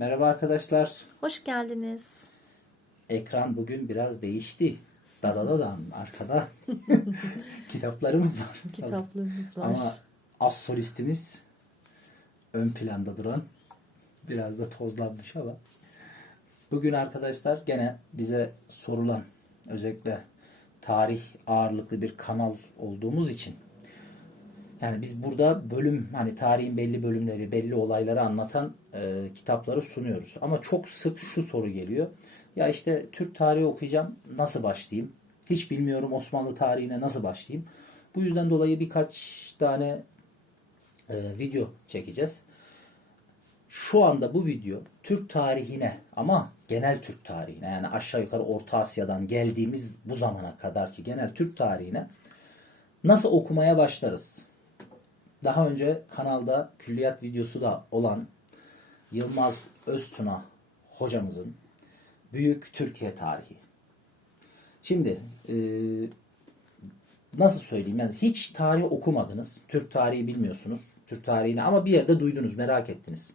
Merhaba arkadaşlar. Hoş geldiniz. Ekran bugün biraz değişti. Dadadadan arkada kitaplarımız var. Kitaplarımız var. Ama as solistimiz ön planda duran biraz da tozlanmış ama bugün arkadaşlar gene bize sorulan özellikle tarih ağırlıklı bir kanal olduğumuz için yani biz burada bölüm hani tarihin belli bölümleri, belli olayları anlatan kitapları sunuyoruz. Ama çok sık şu soru geliyor. Ya işte Türk tarihi okuyacağım. Nasıl başlayayım? Hiç bilmiyorum Osmanlı tarihine nasıl başlayayım? Bu yüzden dolayı birkaç tane video çekeceğiz. Şu anda bu video Türk tarihine ama genel Türk tarihine yani aşağı yukarı Orta Asya'dan geldiğimiz bu zamana kadar ki genel Türk tarihine nasıl okumaya başlarız? Daha önce kanalda külliyat videosu da olan Yılmaz Öztuna hocamızın Büyük Türkiye Tarihi. Şimdi nasıl söyleyeyim? Yani hiç tarih okumadınız. Türk tarihi bilmiyorsunuz. Türk tarihini ama bir yerde duydunuz, merak ettiniz.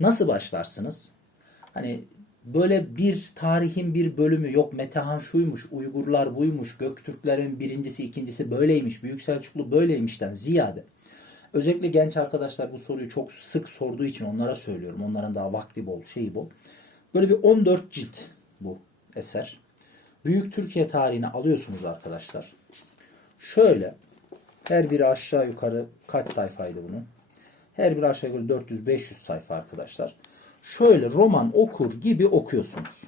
Nasıl başlarsınız? Hani böyle bir tarihin bir bölümü yok. Metehan şuymuş, Uygurlar buymuş, Göktürklerin birincisi, ikincisi böyleymiş, Büyük Selçuklu böyleymişten ziyade özellikle genç arkadaşlar bu soruyu çok sık sorduğu için onlara söylüyorum. Onların daha vakti bol, şeyi bol. Böyle bir 14 cilt bu eser. Büyük Türkiye tarihini alıyorsunuz arkadaşlar. Şöyle her biri aşağı yukarı kaç sayfaydı bunun? Her biri aşağı yukarı 400-500 sayfa arkadaşlar. Şöyle roman okur gibi okuyorsunuz.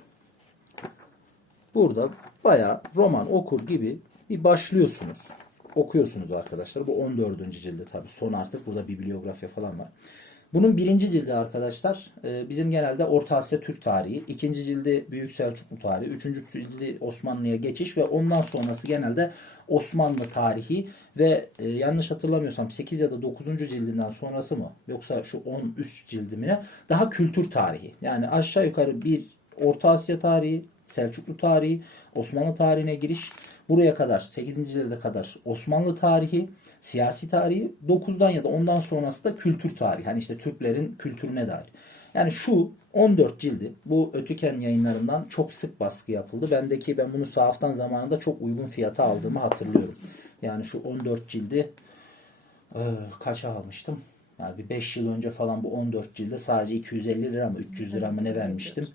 Burada bayağı roman okur gibi bir başlıyorsunuz. Okuyorsunuz arkadaşlar. Bu 14. cildi tabii. Son artık burada bibliografya falan var. Bunun birinci cildi arkadaşlar bizim genelde Orta Asya Türk tarihi. İkinci cildi Büyük Selçuklu tarihi. Üçüncü cildi Osmanlı'ya geçiş ve ondan sonrası genelde Osmanlı tarihi ve yanlış hatırlamıyorsam 8 ya da 9. cildinden sonrası mı? Yoksa şu 13 cildi mi ne? Daha kültür tarihi. Yani aşağı yukarı bir Orta Asya tarihi, Selçuklu tarihi, Osmanlı tarihine giriş. Buraya kadar 8. cilde kadar Osmanlı tarihi, siyasi tarihi, 9'dan ya da ondan sonrası da kültür tarihi. Hani işte Türklerin kültürüne dair. Yani şu 14 cildi bu Ötüken yayınlarından çok sık baskı yapıldı. Ben bunu sahaftan zamanında çok uygun fiyata aldığımı hatırlıyorum. Yani şu 14 cildi kaça almıştım? Yani bir 5 yıl önce falan bu 14 cilde sadece 250 lira mı 300 lira mı ne vermiştim.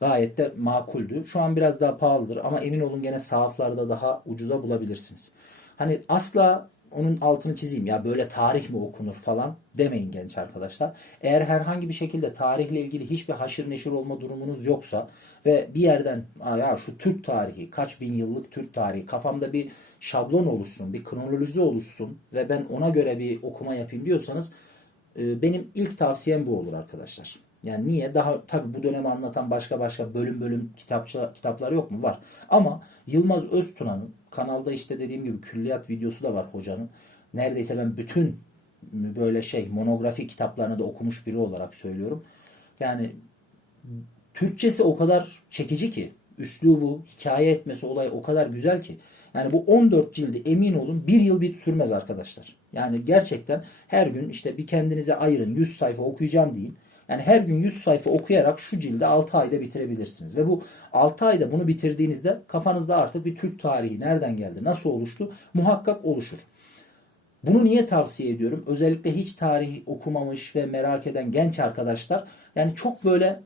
Gayet de makuldü. Şu an biraz daha pahalıdır ama emin olun gene sahaflarda daha ucuza bulabilirsiniz. Hani asla onun altını çizeyim ya böyle tarih mi okunur falan demeyin genç arkadaşlar. Eğer herhangi bir şekilde tarihle ilgili hiçbir haşır neşir olma durumunuz yoksa ve bir yerden ya şu Türk tarihi kaç bin yıllık Türk tarihi kafamda bir şablon oluşsun, bir kronoloji oluşsun ve ben ona göre bir okuma yapayım diyorsanız benim ilk tavsiyem bu olur arkadaşlar. Yani niye? Daha tabii bu dönemi anlatan başka bölüm bölüm kitaplar yok mu? Var. Ama Yılmaz Öztuna'nın kanalda işte dediğim gibi külliyat videosu da var hocanın. Neredeyse ben bütün böyle monografi kitaplarını da okumuş biri olarak söylüyorum. Yani Türkçesi o kadar çekici ki, üslubu, hikaye etmesi olay o kadar güzel ki. Yani bu 14 cildi emin olun bir yıl bit sürmez arkadaşlar. Yani gerçekten her gün işte bir kendinize ayırın 100 sayfa okuyacağım deyin. Yani her gün 100 sayfa okuyarak şu cildi 6 ayda bitirebilirsiniz. Ve bu 6 ayda bunu bitirdiğinizde kafanızda artık bir Türk tarihi nereden geldi, nasıl oluştu muhakkak oluşur. Bunu niye tavsiye ediyorum? Özellikle hiç tarih okumamış ve merak eden genç arkadaşlar yani çok böyle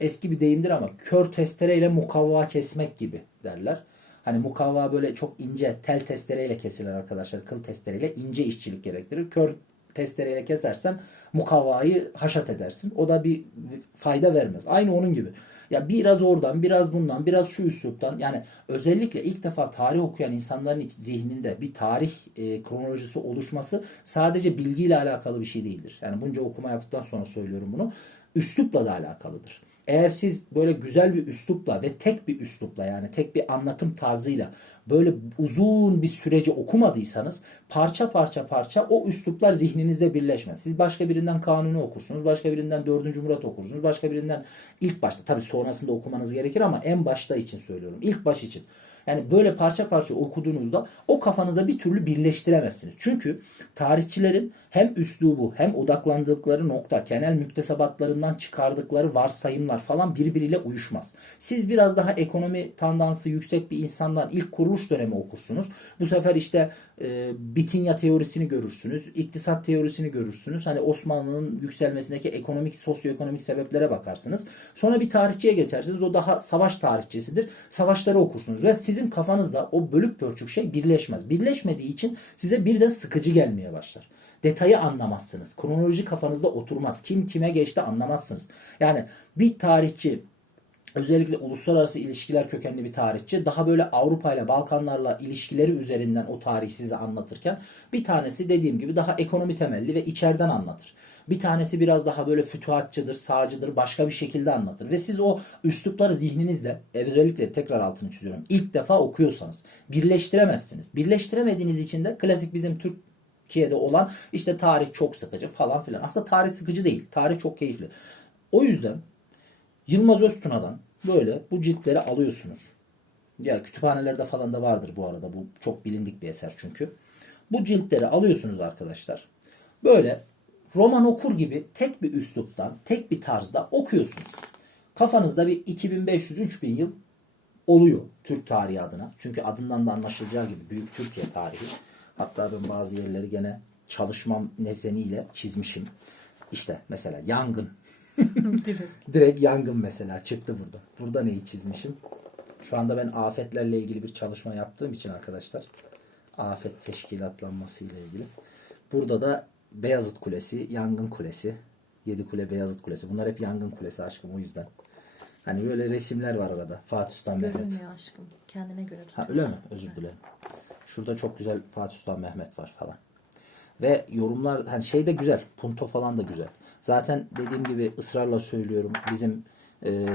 eski bir deyimdir ama kör testereyle mukavva kesmek gibi derler. Hani mukavva böyle çok ince tel testereyle kesilir arkadaşlar. Kıl testereyle ince işçilik gerektirir. Kör testereyle kesersen mukavvayı haşat edersin. O da bir fayda vermez. Aynı onun gibi. Ya biraz oradan, biraz bundan, biraz şu üsluptan yani özellikle ilk defa tarih okuyan insanların zihninde bir tarih kronolojisi oluşması sadece bilgiyle alakalı bir şey değildir. Yani bunca okuma yaptıktan sonra söylüyorum bunu. Üslupla da alakalıdır. Eğer siz böyle güzel bir üslupla ve tek bir üslupla yani tek bir anlatım tarzıyla böyle uzun bir süreci okumadıysanız parça o üsluplar zihninizde birleşmez. Siz başka birinden Kanuni okursunuz, başka birinden 4. Murat okursunuz, başka birinden ilk başta tabii sonrasında okumanız gerekir ama en başta için söylüyorum. İlk baş için. Yani böyle parça parça okuduğunuzda o kafanızda bir türlü birleştiremezsiniz. Çünkü tarihçilerin hem üslubu hem odaklandıkları nokta, genel müktesebatlarından çıkardıkları varsayımlar falan birbiriyle uyuşmaz. Siz biraz daha ekonomi tandansı yüksek bir insandan ilk kuruluş dönemi okursunuz. Bu sefer işte Bitinya teorisini görürsünüz, iktisat teorisini görürsünüz. Hani Osmanlı'nın yükselmesindeki ekonomik, sosyoekonomik sebeplere bakarsınız. Sonra bir tarihçiye geçersiniz. O daha savaş tarihçisidir. Savaşları okursunuz ve sizin kafanızda o bölük pörçük şey birleşmez. Birleşmediği için size birden sıkıcı gelmeye başlar. Detayı anlamazsınız. Kronoloji kafanızda oturmaz. Kim kime geçti anlamazsınız. Yani bir tarihçi, özellikle uluslararası ilişkiler kökenli bir tarihçi, daha böyle Avrupa ile Balkanlarla ilişkileri üzerinden o tarihi size anlatırken, bir tanesi dediğim gibi daha ekonomi temelli ve içeriden anlatır. Bir tanesi biraz daha böyle fütuhatçıdır, sağcıdır, başka bir şekilde anlatır. Ve siz o üslupları zihninizle, özellikle tekrar altını çiziyorum, ilk defa okuyorsanız birleştiremezsiniz. Birleştiremediğiniz için de klasik bizim Türkiye'de olan işte tarih çok sıkıcı falan filan. Aslında tarih sıkıcı değil. Tarih çok keyifli. O yüzden Yılmaz Öztuna'dan böyle bu ciltleri alıyorsunuz. Ya kütüphanelerde falan da vardır bu arada. Bu çok bilindik bir eser çünkü. Bu ciltleri alıyorsunuz arkadaşlar. Böyle roman okur gibi tek bir üsluptan, tek bir tarzda okuyorsunuz. Kafanızda bir 2500-3000 yıl oluyor Türk tarihi adına. Çünkü adından da anlaşılacağı gibi Büyük Türkiye tarihi. Hatta ben bazı yerleri gene çalışmam nedeniyle çizmişim. İşte mesela yangın. Direkt yangın mesela çıktı burada. Burada neyi çizmişim? Şu anda ben afetlerle ilgili bir çalışma yaptığım için arkadaşlar, afet teşkilatlanması ile ilgili. Burada da Beyazıt Kulesi, Yangın Kulesi, Yedikule Beyazıt Kulesi. Bunlar hep Yangın Kulesi aşkım, o yüzden. Hani böyle resimler var arada. Fatih Sultan Mehmet. Görünmüyor aşkım. Kendine göre tutuyor. Ha öyle mi? Özür dilerim. Şurada çok güzel Fatih Sultan Mehmet var falan. Ve yorumlar hani şey de güzel. Punto falan da güzel. Zaten dediğim gibi ısrarla söylüyorum. Bizim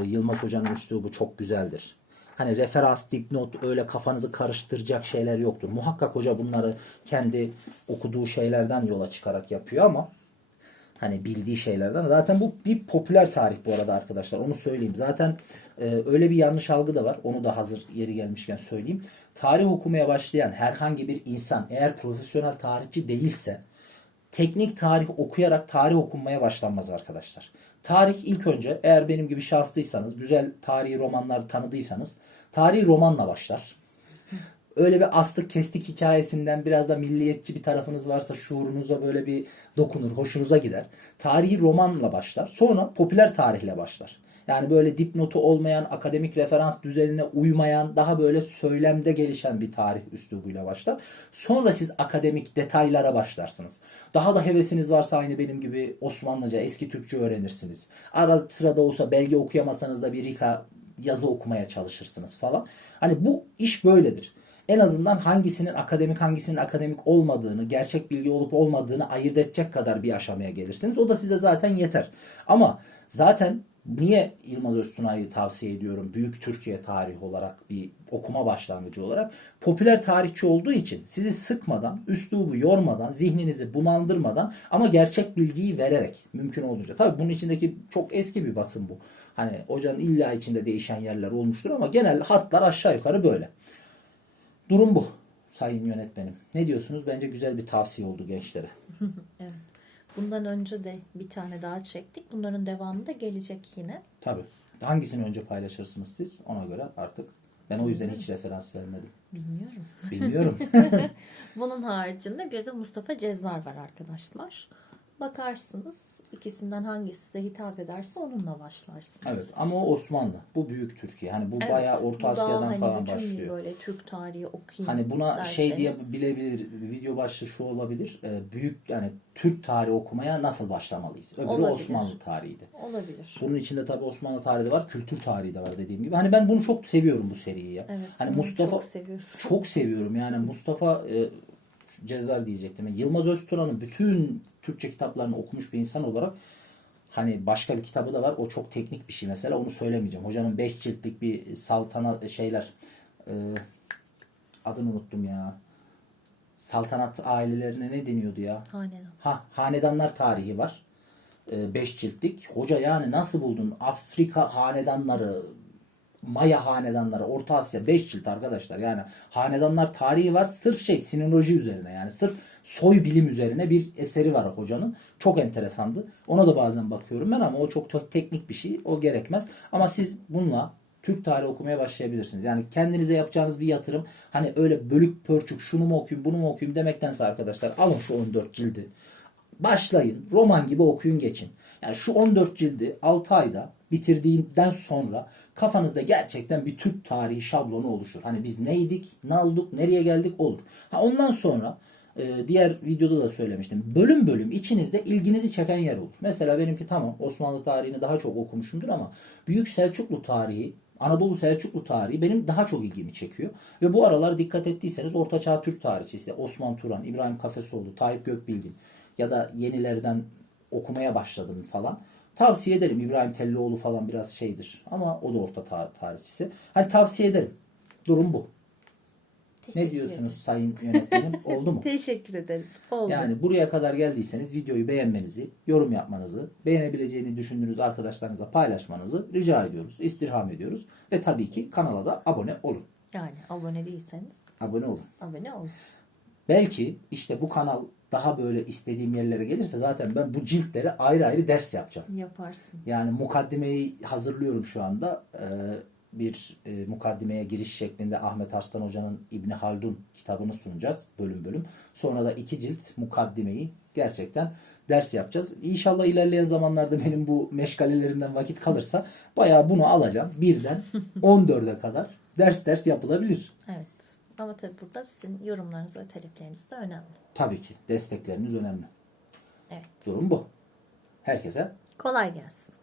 Yılmaz Hoca'nın üslubu çok güzeldir. Hani referans, dipnot öyle kafanızı karıştıracak şeyler yoktur. Muhakkak hoca bunları kendi okuduğu şeylerden yola çıkarak yapıyor ama hani bildiği şeylerden. Zaten bu bir popüler tarih bu arada arkadaşlar. Onu söyleyeyim. Zaten öyle bir yanlış algı da var. Onu da hazır yeri gelmişken söyleyeyim. Tarih okumaya başlayan herhangi bir insan eğer profesyonel tarihçi değilse teknik tarih okuyarak tarih okunmaya başlanmaz arkadaşlar. Tarih ilk önce eğer benim gibi şanslıysanız, güzel tarihi romanlar tanıdıysanız tarihi romanla başlar. Öyle bir astık kestik hikayesinden biraz da milliyetçi bir tarafınız varsa şuurunuza böyle bir dokunur, hoşunuza gider. Tarihi romanla başlar. Sonra popüler tarihle başlar. Yani böyle dipnotu olmayan, akademik referans düzenine uymayan, daha böyle söylemde gelişen bir tarih üslubuyla başlar. Sonra siz akademik detaylara başlarsınız. Daha da hevesiniz varsa aynı benim gibi Osmanlıca, eski Türkçe öğrenirsiniz. Ara sırada olsa belge okuyamasanız da bir Rika yazı okumaya çalışırsınız falan. Hani bu iş böyledir. En azından hangisinin akademik olmadığını, gerçek bilgi olup olmadığını ayırt edecek kadar bir aşamaya gelirsiniz. O da size zaten yeter. Ama zaten niye Yılmaz Öztuna'yı tavsiye ediyorum? Büyük Türkiye tarihi olarak bir okuma başlangıcı olarak. Popüler tarihçi olduğu için sizi sıkmadan, üslubu yormadan, zihninizi bulandırmadan ama gerçek bilgiyi vererek mümkün olduğunca. Tabii bunun içindeki çok eski bir basın bu. Hani hocanın illa içinde değişen yerler olmuştur ama genel hatlar aşağı yukarı böyle. Durum bu sayın yönetmenim. Ne diyorsunuz? Bence güzel bir tavsiye oldu gençlere. Evet. Bundan önce de bir tane daha çektik. Bunların devamı da gelecek yine. Tabii. Hangisini önce paylaşırsınız siz? Ona göre artık. Ben o yüzden hiç referans vermedim. Bilmiyorum. Bilmiyorum. Bunun haricinde bir de Mustafa Cezzar var arkadaşlar. Bakarsınız ikisinden hangisi size hitap ederse onunla başlarsınız. Evet ama o Osmanlı. Bu büyük Türkiye. Hani bu Evet, bayağı Orta bu daha Asya'dan hani falan bütün başlıyor. böyle Türk tarihi okuyayım Hani buna şey diye derseniz. bilebilir, video başlığı şu olabilir. Büyük yani Türk tarihi okumaya nasıl başlamalıyız? Öbürü Olabilir. Osmanlı tarihiydi. Olabilir. Bunun içinde tabii Osmanlı tarihi de var, kültür tarihi de var dediğim gibi. Hani ben bunu çok seviyorum bu seriyi ya. Evet, Hani sen Mustafa çok seviyorsun. çok seviyorum. Yani Mustafa Cezzar diyecektim. Yani Yılmaz Öztuna'nın bütün Türkçe kitaplarını okumuş bir insan olarak hani başka bir kitabı da var. O çok teknik bir şey mesela. Onu söylemeyeceğim. Hocanın 5 ciltlik bir saltanat şeyler adını unuttum ya. Saltanat ailelerine ne deniyordu ya? Hanedan. Hanedanlar tarihi var. 5 ciltlik. Hoca yani nasıl buldun? Afrika hanedanları, Maya hanedanları, Orta Asya 5 cilt arkadaşlar. Yani hanedanlar tarihi var. Sırf sinoloji üzerine, yani sırf soy bilim üzerine bir eseri var hocanın. Çok enteresandı. Ona da bazen bakıyorum ben ama o çok teknik bir şey. O gerekmez. Ama siz bununla Türk tarihi okumaya başlayabilirsiniz. Yani kendinize yapacağınız bir yatırım, hani öyle bölük pörçük şunu mu okuyayım bunu mu okuyayım demektense arkadaşlar, alın şu 14 cildi. Başlayın. Roman gibi okuyun geçin. Yani şu 14 cildi 6 ayda bitirdiğinden sonra kafanızda gerçekten bir Türk tarihi şablonu oluşur. Hani biz neydik, ne olduk, nereye geldik olur. Ondan sonra diğer videoda da söylemiştim. Bölüm bölüm içinizde ilginizi çeken yer olur. Mesela benimki tamam Osmanlı tarihini daha çok okumuşumdur ama Büyük Selçuklu tarihi, Anadolu Selçuklu tarihi benim daha çok ilgimi çekiyor. Ve bu aralar dikkat ettiyseniz Ortaçağ Türk tarihçisi Osman Turan, İbrahim Kafesoğlu, Tayyip Gökbilgin ya da yenilerden okumaya başladım falan. Tavsiye ederim. İbrahim Tellioğlu falan biraz şeydir ama o da orta tarihçisi. Hani tavsiye ederim. Durum bu. Teşekkür Ne diyorsunuz ederiz. sayın yönetmenim? Oldu mu? Teşekkür ederiz. Oldu. Yani buraya kadar geldiyseniz videoyu beğenmenizi, yorum yapmanızı, beğenebileceğini düşündüğünüz arkadaşlarınıza paylaşmanızı rica ediyoruz, istirham ediyoruz. Ve tabii ki kanala da abone olun. Yani abone değilseniz Abone olun. abone olun. Belki işte bu kanal daha böyle istediğim yerlere gelirse zaten ben bu ciltlere ayrı ayrı ders yapacağım. Yaparsın. Yani mukaddimeyi hazırlıyorum şu anda. Bir mukaddimeye giriş şeklinde Ahmet Arslan Hoca'nın İbni Haldun kitabını sunacağız bölüm bölüm. Sonra da 2 cilt mukaddimeyi gerçekten ders yapacağız. İnşallah ilerleyen zamanlarda benim bu meşgalelerimden vakit kalırsa bayağı bunu alacağım. Birden 14'e kadar ders yapılabilir. Evet. Ama tabii burada sizin yorumlarınız ve talepleriniz de önemli. Tabii ki destekleriniz önemli. Evet. Durum bu. Herkese Kolay gelsin.